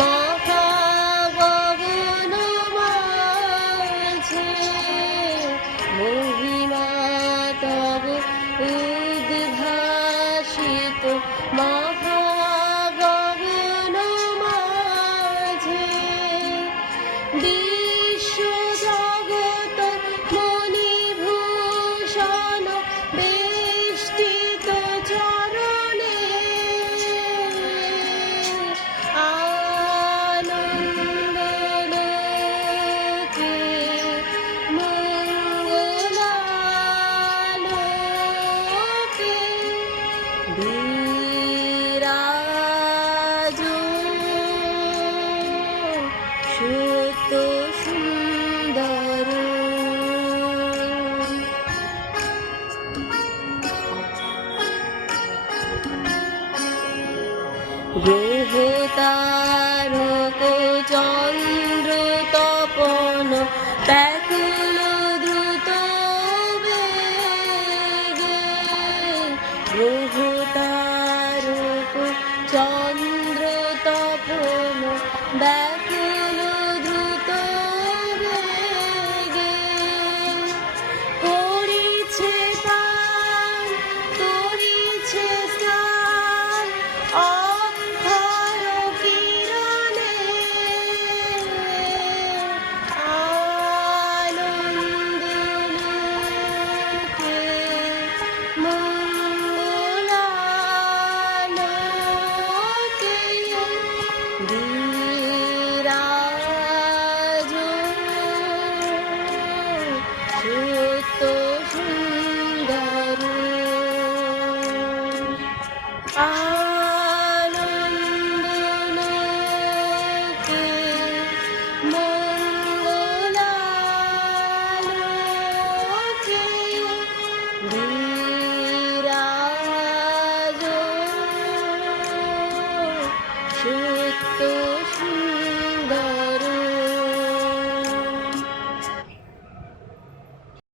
মহাগগন মাঝে মহিমা তব উদ্ভাসিত মহাগগন মাঝে বিশ্ব জগৎ মণিভূষণ বেষ্টিত চরণে আনন্দলোকে মঙ্গলালোকে বিরাজ সত্য সুন্দর গ্রহ তারক চন্দ্র তপন ব্যাকুল দ্রুত বেগে গ্রহ তারক চন্দ্র তপন ব্যাকুল দ্রুত বেগে করিছে পান করিছে স্নান অক্ষর কিরণে আনন্দলোকে মঙ্গলালোকে